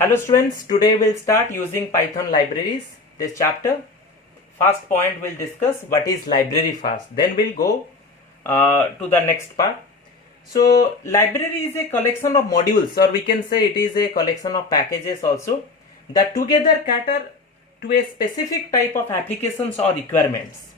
Hello students, today we'll start using Python libraries. This chapter, first point we'll discuss what is library first. Then we'll go to the next part. So library is a collection of modules, or we can say it is a collection of packages also, that together cater to a specific type of applications or requirements.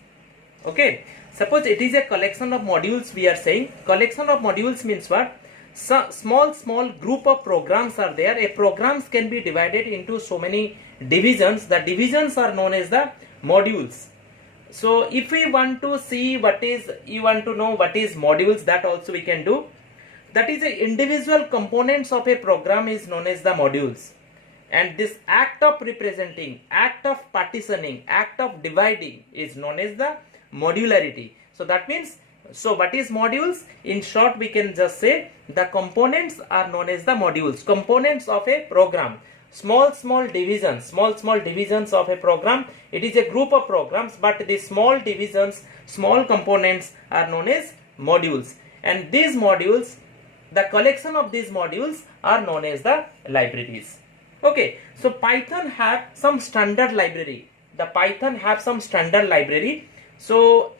Okay, suppose it is a collection of modules. We are saying collection of modules means what? So small group of programs are there. A programs can be divided into so many divisions. The divisions are known as the modules. So if we want to see you want to know what is modules, that also we can do. That is the individual components of a program is known as the modules. And this act of representing, act of partitioning, act of dividing is known as the modularity. So that means, so what is modules? In short, we can just say the components are known as the modules, components of a program. Small divisions of a program. It is a group of programs, but the small divisions, small components are known as modules. And these modules, the collection of these modules are known as the libraries. Okay, so Python have some standard library. The Python have some standard library. So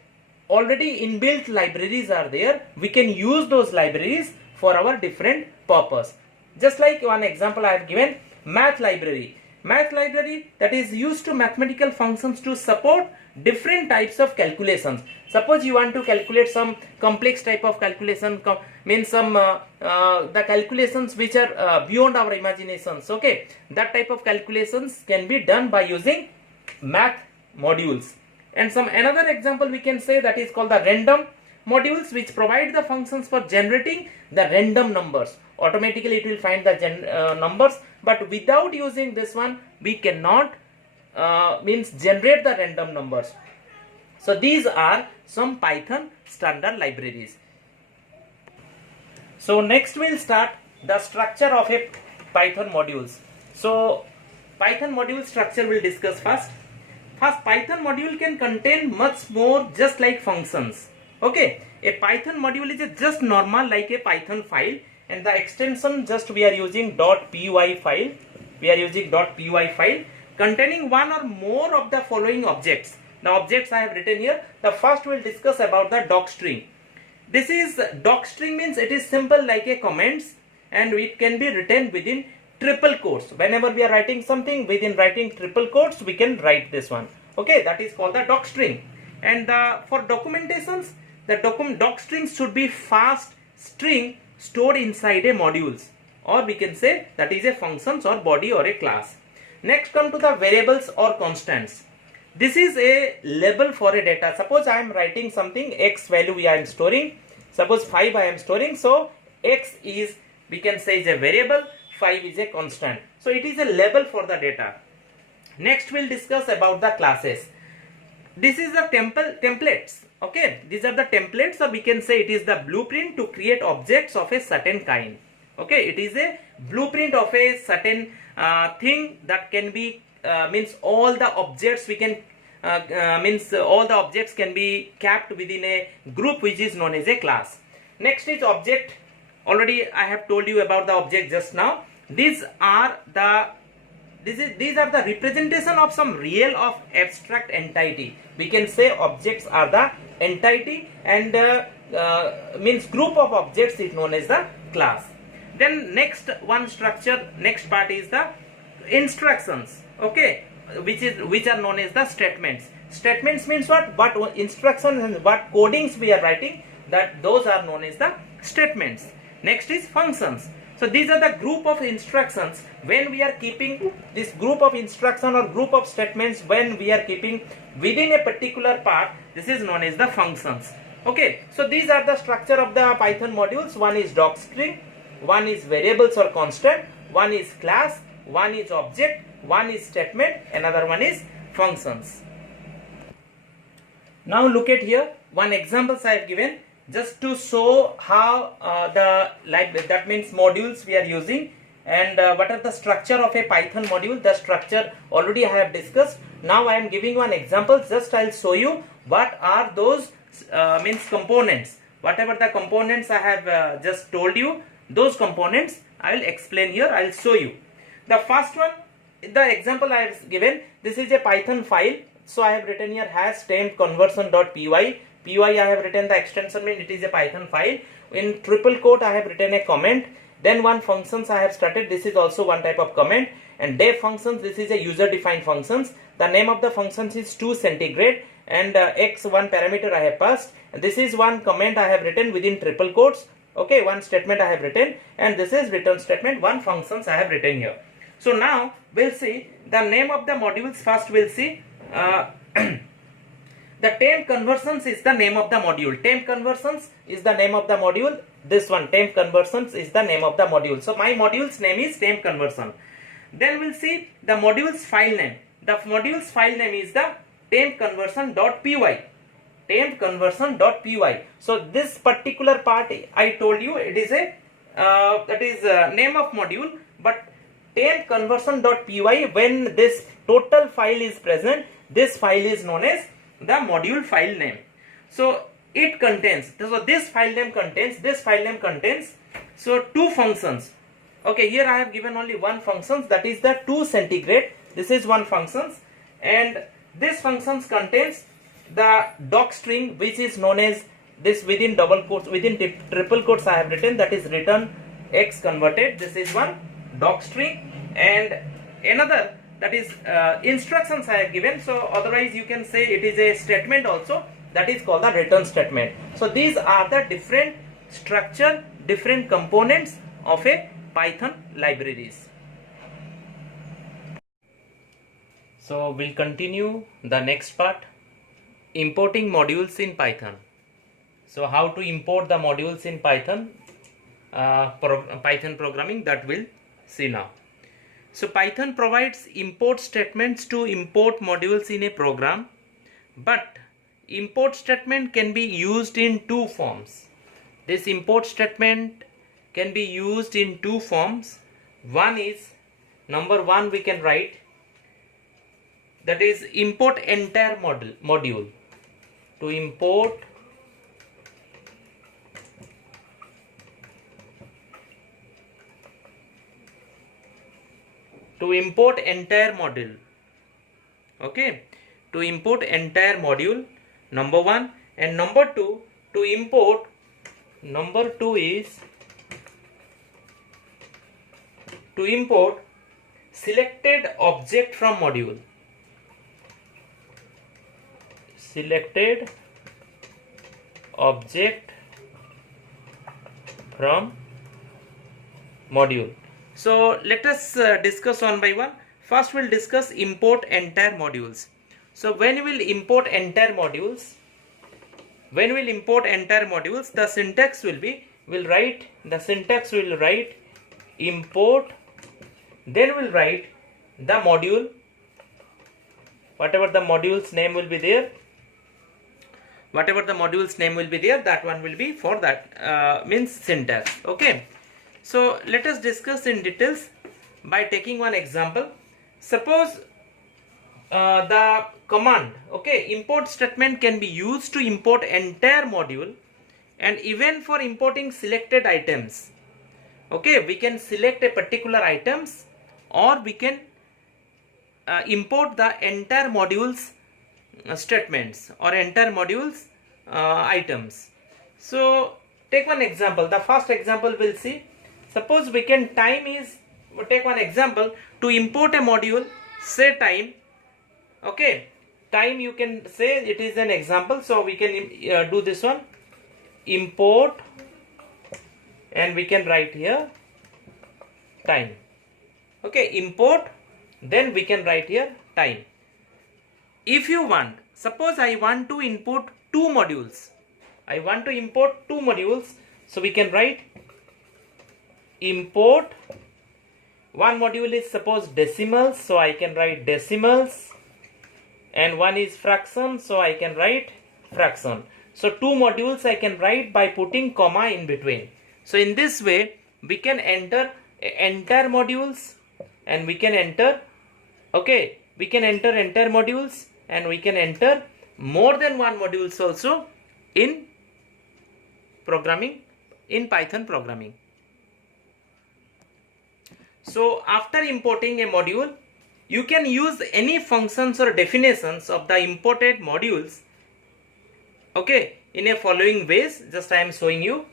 already inbuilt libraries are there. We can use those libraries for our different purpose. Just like one example I have given, math library. Math library that is used to mathematical functions to support different types of calculations. Suppose you want to calculate some complex type of calculation, means some the calculations which are beyond our imaginations. Okay, that type of calculations can be done by using math modules. And some another example we can say, that is called the random modules, which provide the functions for generating the random numbers. Automatically it will find the numbers, but without using this one we cannot generate the random numbers. So these are some Python standard libraries. So next we'll start the structure of a Python modules. So Python module structure we'll discuss first. First, Python module can contain much more, just like functions. Okay, a Python module is just normal like a Python file, and the extension just we are using .py file. We are using .py file containing one or more of the following objects. The objects I have written here. The first we will discuss about the docstring. This is docstring, means it is simple like a comments, and it can be written within triple quotes. Whenever we are writing something, within writing triple quotes, we can write this one. Okay, that is called the docstring. And for documentations, the docstring should be fast string stored inside a modules, or we can say that is a functions or body or a class. Next come to the variables or constants. This is a label for a data. Suppose I am writing something, x value I am storing. Suppose 5 I am storing. So x is, we can say, is a variable, 5 is a constant. So it is a label for the data. Next we'll discuss about the classes. This is the templates. Okay, these are the templates, or we can say it is the blueprint to create objects of a certain kind. Okay, it is a blueprint of a certain thing that can be means all the objects we can all the objects can be kept within a group which is known as a class. Next is object. Already I have told you about the object just now. These are the representation of some real of abstract entity. We can say objects are the entity, and means group of objects is known as the class. Then next one structure, next part is the instructions. Okay, which are known as the statements. Statements means what instructions and what codings we are writing, that those are known as the statements. Next is functions. So these are the group of instructions. When we are keeping this group of instruction or group of statements, when we are keeping within a particular part, this is known as the functions. Okay, so these are the structure of the Python modules. One is docstring, one is variables or constant, one is class, one is object, one is statement, another one is functions. Now look at here, one examples I have given, just to show how that means modules we are using, and what are the structure of a Python module. The structure already I have discussed. Now I am giving one example. Just I will show you what are those means components. Whatever the components I have just told you, those components I will explain here. I will show you. The first one, the example I have given, this is a Python file. So I have written here hash temp conversion.py. Py I have written the extension mean it is a Python file. In triple quote I have written a comment. Then one functions I have started. This is also one type of comment. And def functions, this is a user defined functions. The name of the functions is 2 centigrade and x one parameter I have passed. And this is one comment I have written within triple quotes. Okay, one statement I have written, and this is return statement, one functions I have written here. So now we'll see the name of the modules. First we'll see the temp conversions is the name of the module. Temp conversions is the name of the module. This one, temp conversions, is the name of the module. So my module's name is temp conversion. Then we'll see the module's file name. The module's file name is the temp conversion.py. Temp conversion.py. So this particular part I told you, it is a name of module, but temp conversion.py, when this total file is present, this file is known as the module file name. So it contains, so this file name contains so 2 functions. Okay, here I have given only one function, that is the 2 centigrade. This is one function, and this functions contains the doc string, which is known as this within double quotes, within triple quotes I have written, that is return x converted. This is one doc string, and another, that is instructions I have given. So otherwise you can say it is a statement also, that is called the return statement. So these are the different structure, different components of a Python libraries. So we'll continue the next part, importing modules in Python. So how to import the modules in Python, Python programming, that we'll see now. So Python provides import statements to import modules in a program, but import statement can be used in 2 forms. This import statement can be used in 2 forms. One is, number 1 we can write, that is import entire module. To import entire module. Okay, to import entire module, number 1, and number 2 to import, number 2 is to import selected object from module. Selected object from module. So let us discuss one by one. First we'll discuss import entire modules. So when we'll import entire modules, the syntax will be, we'll write import, then we'll write the module, whatever the module's name will be there, that one will be for that means syntax. Okay, so let us discuss in details by taking one example. Suppose the command, okay, import statement can be used to import entire module, and even for importing selected items. Okay, we can select a particular items, or we can import the entire modules statements or entire modules items. So take one example. The first example we'll see. Suppose we can take one example to import a module, say time. Okay, time, you can say it is an example, so we can do this one, import, and we can write here time. Okay, import, then we can write here time. If you want, suppose I want to import 2 modules, so we can write import, one module is suppose decimals, so I can write decimals, and one is fraction, so I can write fraction. So 2 modules I can write by putting comma in between. So in this way we can enter entire modules, and we can enter, okay, we can enter entire modules, and we can enter more than one modules also in programming, in Python programming. So after importing a module, you can use any functions or definitions of the imported modules, okay, in a following ways. Just I am showing you.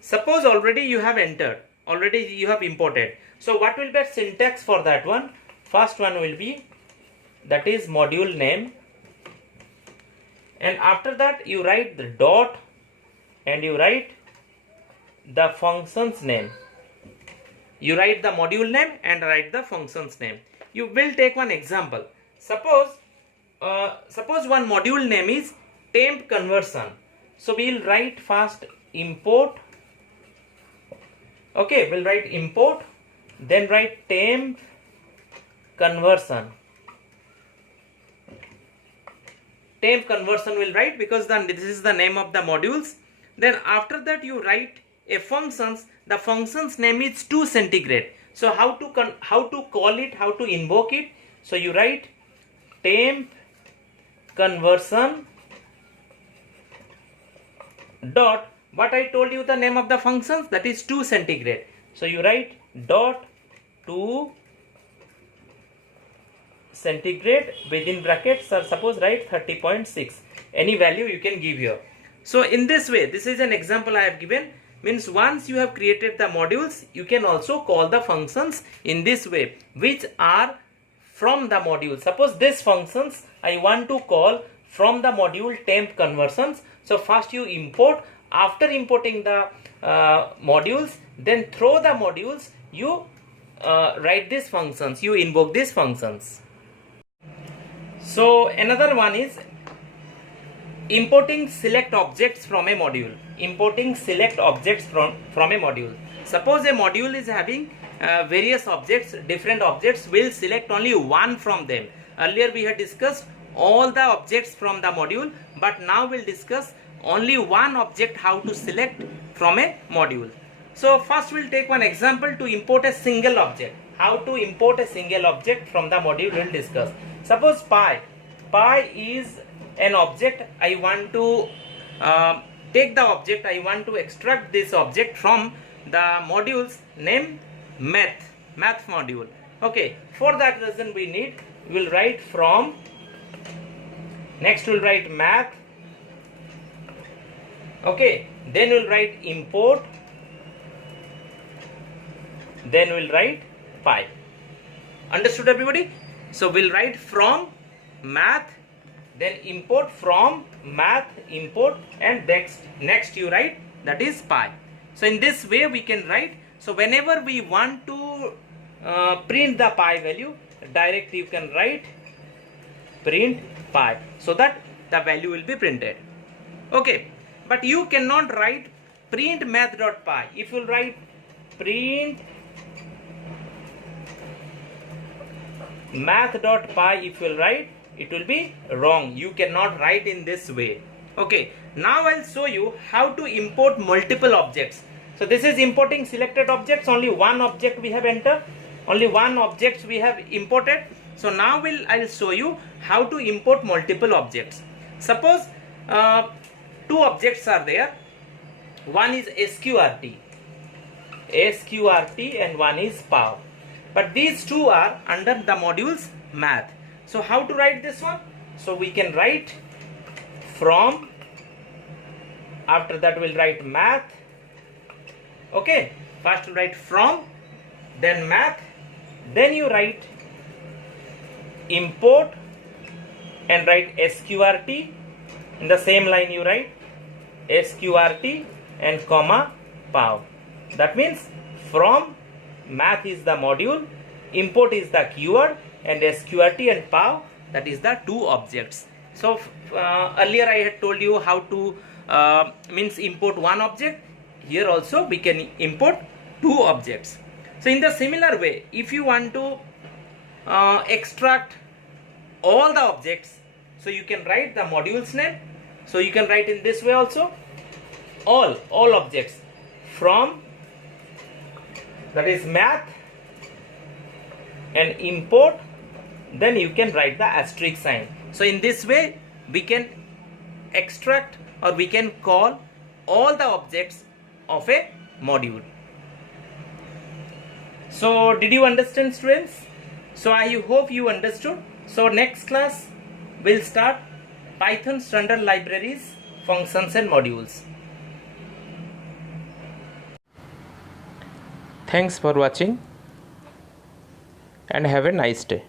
Suppose already you have entered, already you have imported. So what will be syntax for that one? First one will be, that is module name, and after that you write the dot and you write the function's name. You write the module name and write the function's name. You will take one example. Suppose one module name is temp conversion. So we will write first import. Okay, we'll write import, then write temp conversion. Temp conversion will write, because this is the name of the modules. Then after that you write a functions. The function's name is toCentigrade. So how to call it, how to invoke it? So you write temp conversion dot, what I told you the name of the functions, that is toCentigrade. So you write dot toCentigrade within brackets, or suppose write 30.6, any value you can give here. So in this way, this is an example I have given. Means once you have created the modules, you can also call the functions in this way, which are from the module. Suppose this functions I want to call from the module temp conversions. So first you import. After importing the modules, then through the modules you write these functions, you invoke these functions. So another one is importing select objects from a module. Importing select objects from a module. Suppose a module is having various objects, different objects, will select only one from them. Earlier we had discussed all the objects from the module, but now we'll discuss only one object, how to select from a module. So first we'll take one example to import a single object. How to import a single object from the module we'll discuss. Suppose pi is an object. I want to take the object, I want to extract this object from the module's name math module. Okay, for that reason we'll write from, next we'll write math. Okay, then we'll write import, then we'll write pi. Understood everybody? So we'll write from math, then import from math, import, and next you write, that is pi. So in this way we can write. So whenever we want to print the pi value, direct you can write print pi, so that the value will be printed. Okay, but you cannot write print math.py. If you write print math.py, if you write, it will be wrong. You cannot write in this way. Okay, now I'll show you how to import multiple objects. So this is importing selected objects. Only one object we have entered, only one object we have imported. So now I'll show you how to import multiple objects. Suppose two objects are there. One is sqrt and one is pow. But these two are under the modules math. So how to write this one? So we can write from, after that we'll write math. Okay, first we'll write from, then math, then you write import and write sqrt. In the same line you write sqrt and comma pow. That means from math is the module, import is the keyword, and sqrt and pow, that is the two objects. So earlier I had told you how to means import one object. Here also we can import two objects. So in the similar way, if you want to extract all the objects, so you can write the module's name. So you can write in this way also, all objects from, that is math, and import, then you can write the asterisk sign. So in this way we can extract or we can call all the objects of a module. So did you understand, students? So I hope you understood. So next class we'll start Python standard libraries, functions and modules. Thanks for watching and have a nice day.